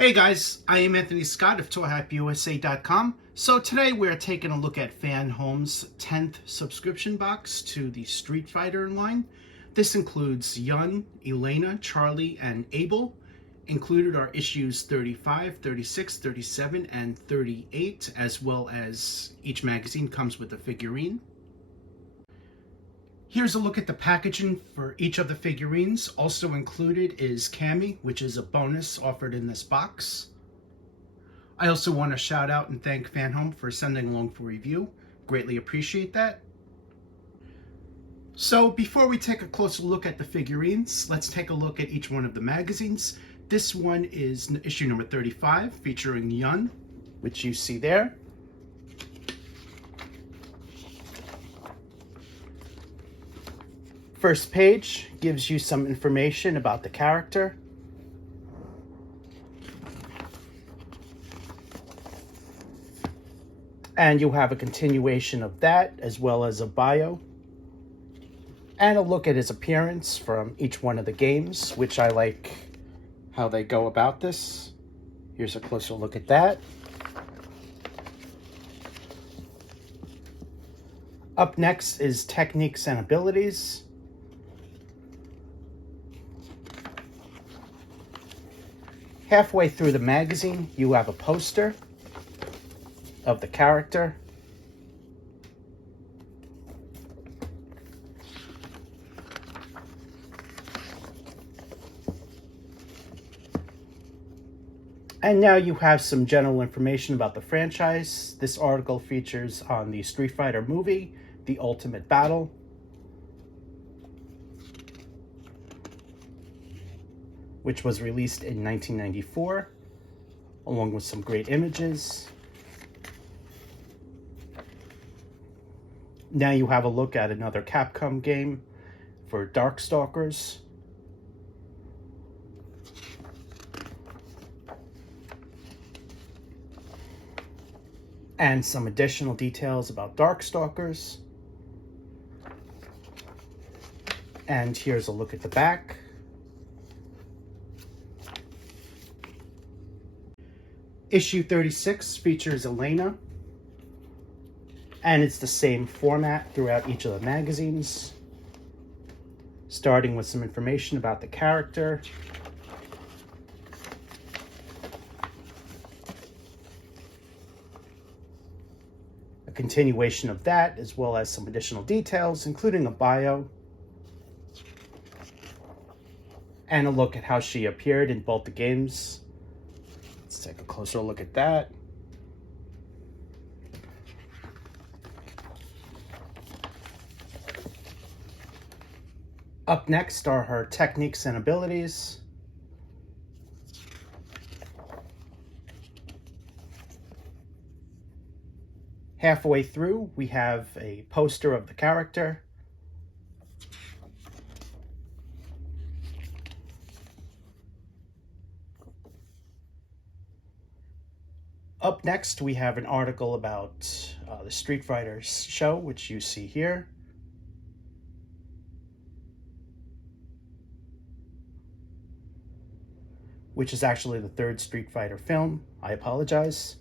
Hey guys, I am Anthony Scott of ToyHypeUSA.com. So today we're taking a look at FanHome's 10th subscription box to the Street Fighter line. This includes Yun, Elena, Charlie, and Abel. Included are issues 35, 36, 37, and 38, as well as each magazine comes with a figurine. Here's a look at the packaging for each of the figurines. Also included is Cammy, which is a bonus offered in this box. I also want to shout out and thank FanHome for sending along for review. Greatly appreciate that. So before we take a closer look at the figurines, let's take a look at each one of the magazines. This one is issue number 35, featuring Yun, which you see there. First page gives you some information about the character. And you'll have a continuation of that, as well as a bio. And a look at his appearance from each one of the games, which I like how they go about this. Here's a closer look at that. Up next is techniques and abilities. Halfway through the magazine, you have a poster of the character. And now you have some general information about the franchise. This article features on the Street Fighter movie, The Ultimate Battle, which was released in 1994, along with some great images. Now you have a look at another Capcom game for Darkstalkers. And some additional details about Darkstalkers. And here's a look at the back. Issue 36 features Elena, and it's the same format throughout each of the magazines, starting with some information about the character, a continuation of that, as well as some additional details, including a bio, and a look at how she appeared in both the games. Let's take a closer look at that. Up next are her techniques and abilities. Halfway through, we have a poster of the character. Up next, we have an article about the Street Fighter show, which you see here. Which is actually the third Street Fighter film. I apologize.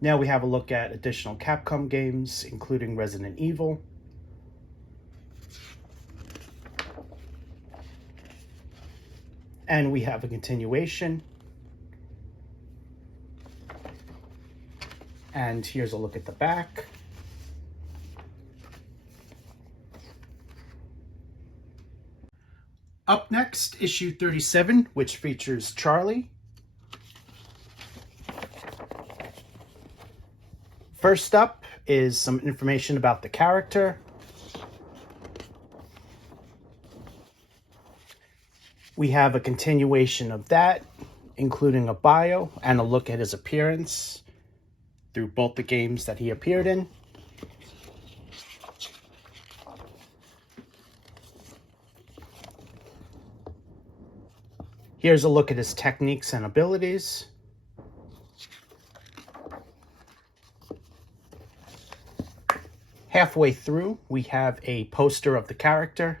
Now we have a look at additional Capcom games, including Resident Evil. And we have a continuation. And here's a look at the back. Up next, issue 37, which features Charlie. First up is some information about the character. We have a continuation of that, including a bio and a look at his appearance through both the games that he appeared in. Here's a look at his techniques and abilities. Halfway through, we have a poster of the character.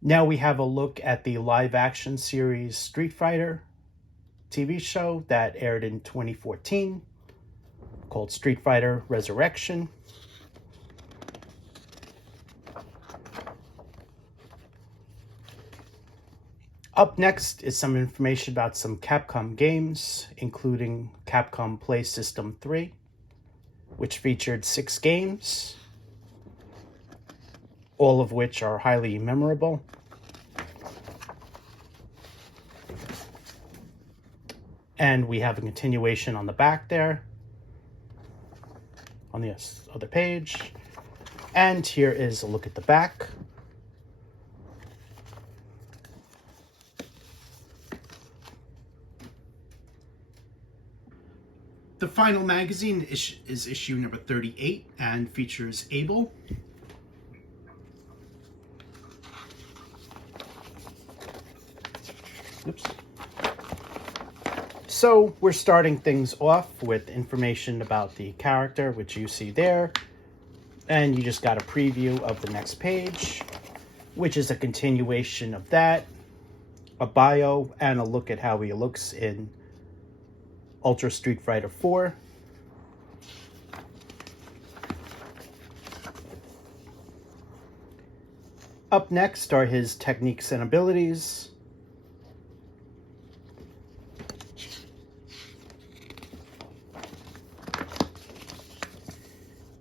Now we have a look at the live-action series Street Fighter TV show that aired in 2014, called Street Fighter Resurrection. Up next is some information about some Capcom games, including Capcom Play System 3, which featured 6 games, all of which are highly memorable. And we have a continuation on the back there, on the other page. And here is a look at the back. The final magazine is issue number 38 and features Abel. Oops. So we're starting things off with information about the character, which you see there. And you just got a preview of the next page, which is a continuation of that, a bio, and a look at how he looks in Ultra Street Fighter 4. Up next are his techniques and abilities.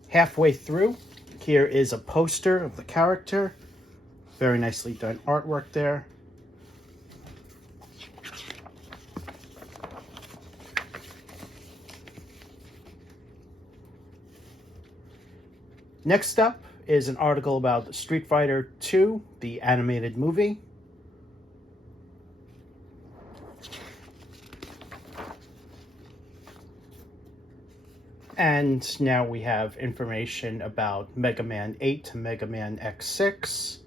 Halfway through, here is a poster of the character. Very nicely done artwork there. Next up is an article about Street Fighter 2, the animated movie. And now we have information about Mega Man 8 to Mega Man X6.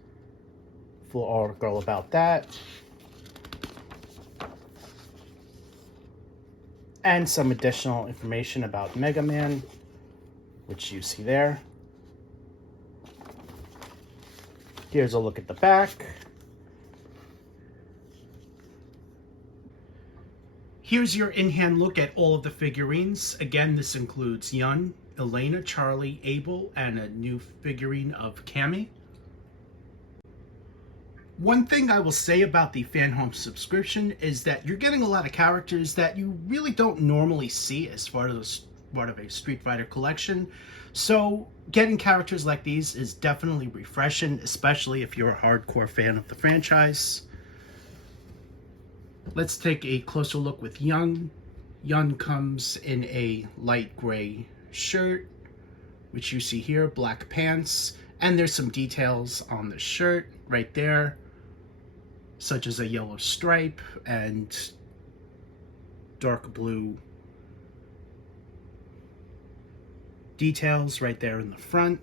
Full article about that. And some additional information about Mega Man, which you see there. Here's a look at the back. Here's your in-hand look at all of the figurines. Again, this includes Yun, Elena, Charlie, Abel, and a new figurine of Cammy. One thing I will say about the FanHome subscription is that you're getting a lot of characters that you really don't normally see as part of a Street Fighter collection. So getting characters like these is definitely refreshing, especially if you're a hardcore fan of the franchise. Let's take a closer look with Yun. Yun comes in a light gray shirt, which you see here, black pants, and there's some details on the shirt right there, such as a yellow stripe and dark blue details right there in the front.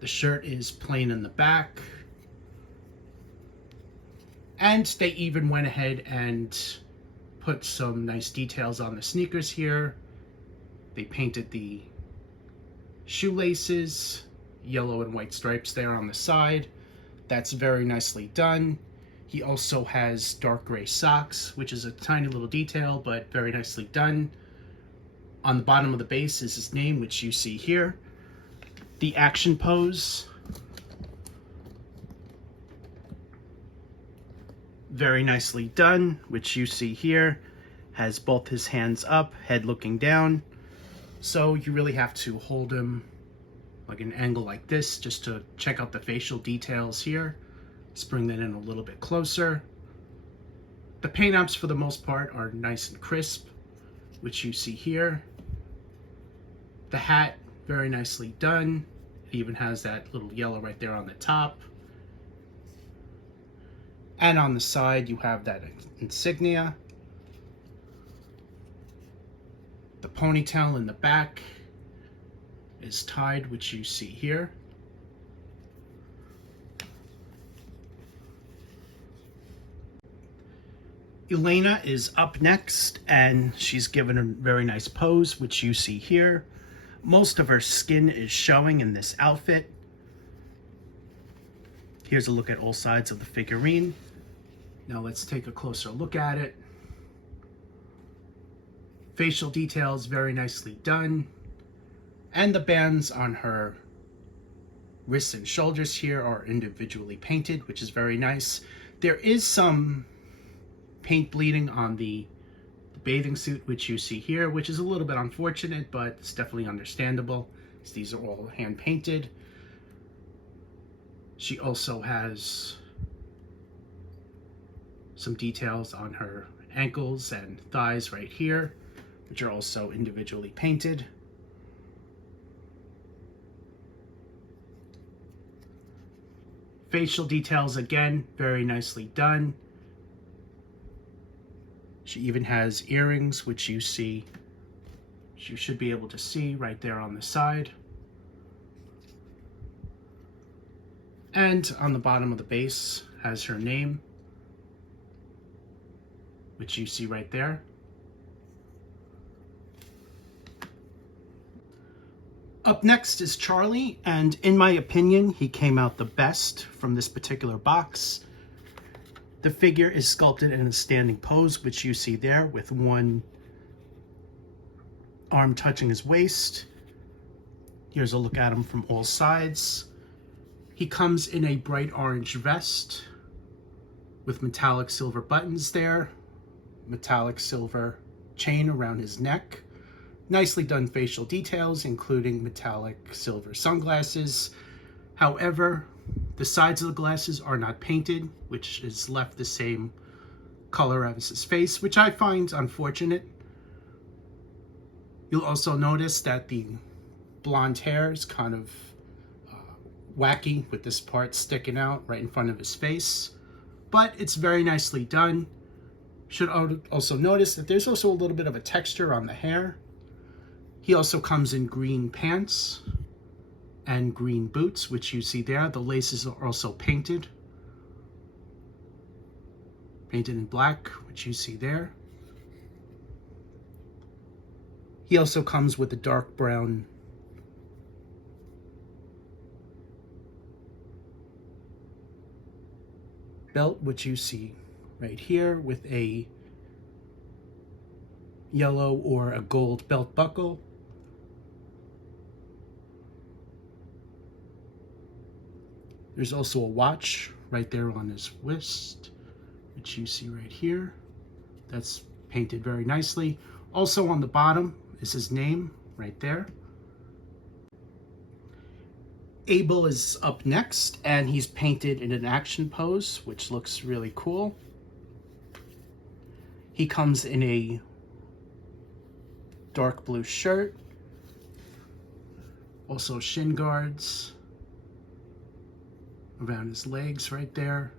The shirt is plain in the back. And they even went ahead and put some nice details on the sneakers here. They painted the shoelaces, yellow and white stripes there on the side. That's very nicely done. He also has dark gray socks, which is a tiny little detail, but very nicely done. On the bottom of the base is his name, which you see here. The action pose, very nicely done, which you see here. Has both his hands up, head looking down. So you really have to hold him like an angle like this just to check out the facial details here. Let's bring that in a little bit closer. The paint apps for the most part are nice and crisp, which you see here. The hat, very nicely done. It even has that little yellow right there on the top. And on the side, you have that insignia. The ponytail in the back is tied, which you see here. Elena is up next, and she's given a very nice pose, which you see here. Most of her skin is showing in this outfit. Here's a look at all sides of the figurine. Now let's take a closer look at it. Facial details very nicely done. And the bands on her wrists and shoulders here are individually painted, which is very nice. There is some paint bleeding on the bathing suit, which you see here, which is a little bit unfortunate, but it's definitely understandable, as these are all hand painted. She also has some details on her ankles and thighs right here, which are also individually painted. Facial details, again, very nicely done. She even has earrings, which you should be able to see right there on the side. And on the bottom of the base has her name, which you see right there. Up next is Charlie, and in my opinion, he came out the best from this particular box. The figure is sculpted in a standing pose, which you see there, with one arm touching his waist. Here's a look at him from all sides. He comes in a bright orange vest with metallic silver buttons there, metallic silver chain around his neck. Nicely done facial details, including metallic silver sunglasses. However, the sides of the glasses are not painted, which is left the same color as his face, which I find unfortunate. You'll also notice that the blonde hair is kind of wacky, with this part sticking out right in front of his face, but it's very nicely done. Should also notice that there's also a little bit of a texture on the hair. He also comes in green pants and green boots, which you see there. The laces are also painted in black, which you see there. He also comes with a dark brown belt, which you see right here, with a yellow or a gold belt buckle. There's also a watch right there on his wrist, which you see right here. That's painted very nicely. Also on the bottom is his name right there. Abel is up next, and he's painted in an action pose, which looks really cool. He comes in a dark blue shirt, also shin guards around his legs right there.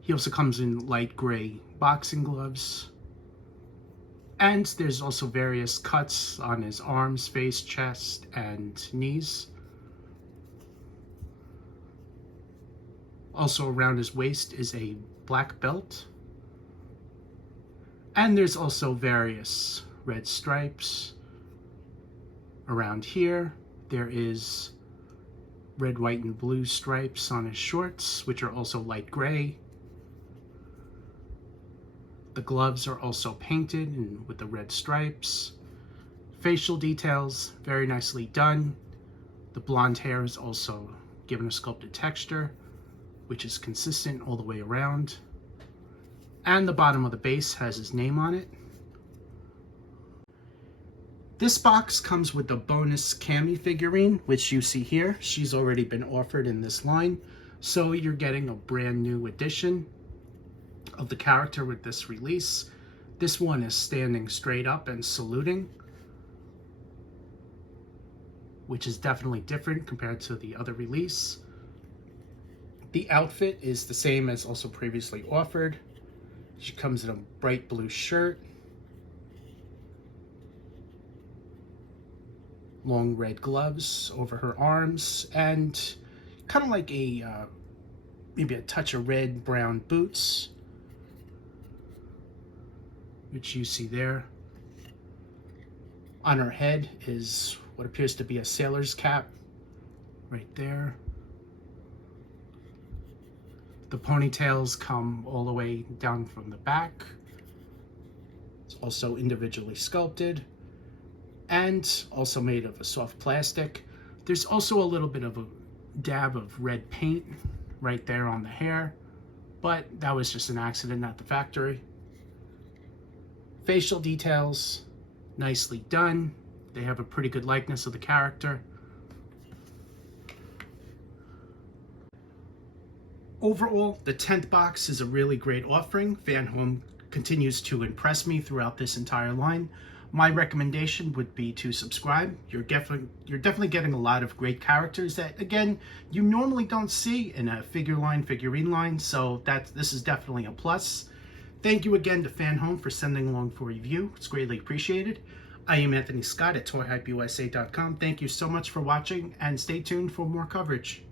He also comes in light gray boxing gloves. And there's also various cuts on his arms, face, chest, and knees. Also around his waist is a black belt. And there's also various red stripes around here. There is red, white, and blue stripes on his shorts, which are also light gray. The gloves are also painted and with the red stripes. Facial details, very nicely done. The blonde hair is also given a sculpted texture, which is consistent all the way around. And the bottom of the base has his name on it. This box comes with the bonus Cammy figurine, which you see here. She's already been offered in this line, so you're getting a brand new edition of the character with this release. This one is standing straight up and saluting, which is definitely different compared to the other release. The outfit is the same as also previously offered. She comes in a bright blue shirt, long red gloves over her arms, and kind of like a maybe a touch of red brown boots. which you see there. On her head is what appears to be a sailor's cap, right there. The ponytails come all the way down from the back. It's also individually sculpted and also made of a soft plastic. There's also a little bit of a dab of red paint right there on the hair, but that was just an accident at the factory. Facial details, nicely done. They have a pretty good likeness of the character. Overall, the 10th box is a really great offering. FanHome continues to impress me throughout this entire line. My recommendation would be to subscribe. You're definitely getting a lot of great characters that, again, you normally don't see in a figurine line, so this is definitely a plus. Thank you again to FanHome for sending along for review. It's greatly appreciated. I am Anthony Scott at ToyHypeUSA.com. Thank you so much for watching, and stay tuned for more coverage.